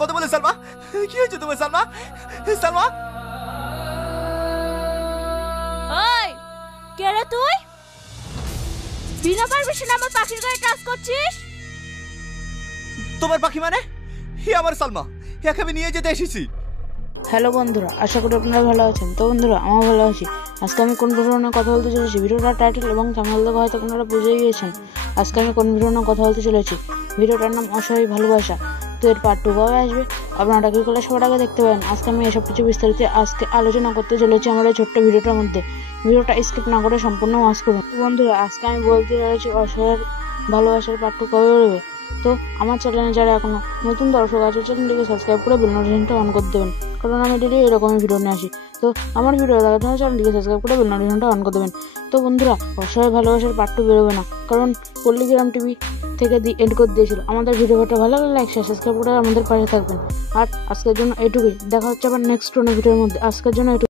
কথা বলে সালমা, কি হয়েছে তোমার সালমা? সালমা, ওই কে রে তুই? বিনা পারমিশনে আমার পাখির গায়ে টাচ করছিস? তোমার পাখি মানে? আমার সালমা, একে আমি নিয়ে যেতে এসেছি। হ্যালো বন্ধুরা, আশা করি আপনারা ভালো আছেন। তো বন্ধুরা, আমার ভালো আছি। আজকে আমি কোন ভিডিও নিয়ে কথা বলতে চলেছি, ভিডিওটার টাইটেল এবং থাম্বনেল দেখে হয়তো আপনারা বুঝেই গিয়েছেন আজকে আমি কোন ভিডিও নিয়ে কথা বলতে চলেছি। ভিডিওটার নাম অসহায় ভালোবাসা। তো এর পার্ট 2 কবে আসবে আপনারা কি করলে সবার আগে দেখতে পাবেন। আজকে আমি এসব কিছু বিস্তারিত আজকে আলোচনা করতে চলেছি আমার এই ছোট্ট ভিডিওটার মধ্যে। ভিডিওটা স্কিপ না করে সম্পূর্ণ ওয়াচ করুন। বন্ধুরা, আজকে আমি বলতে চলেছি অসহায় ভালোবাসার পার্ট 2 কবে বেরোবে। তো আমার চ্যানেলে যারা এখনো নতুন দর্শক আছে, চ্যানেলটিকে সাবস্ক্রাইব করে বেল নোটিফিকেশনটা অন করে দেবেন, কারণ আমি ডেলি এরকমই ভিডিও নিয়ে আসি। তো আমার ভিডিও দেখার জন্য চ্যানেলটিকে সাবস্ক্রাইব করে বেল নোটিফিকেশনটা অন করে দেবেন। তো বন্ধুরা, অসহায় ভালোবাসার পার্ট 2 বেরোবে না, কারণ পল্লীগ্রাম টিভি থেকে এন্ড করে দিয়েছিল। আমাদের ভিডিওটা ভালো লাগলে লাইক শেয়ার সাবস্ক্রাইব করে আমাদের পাশে থাকবেন। আর আজকের জন্য এইটুকুই, দেখা হচ্ছে আবার নেক্সট কোনো ভিডিওর মধ্যে। আজকের জন্য এইটুকু।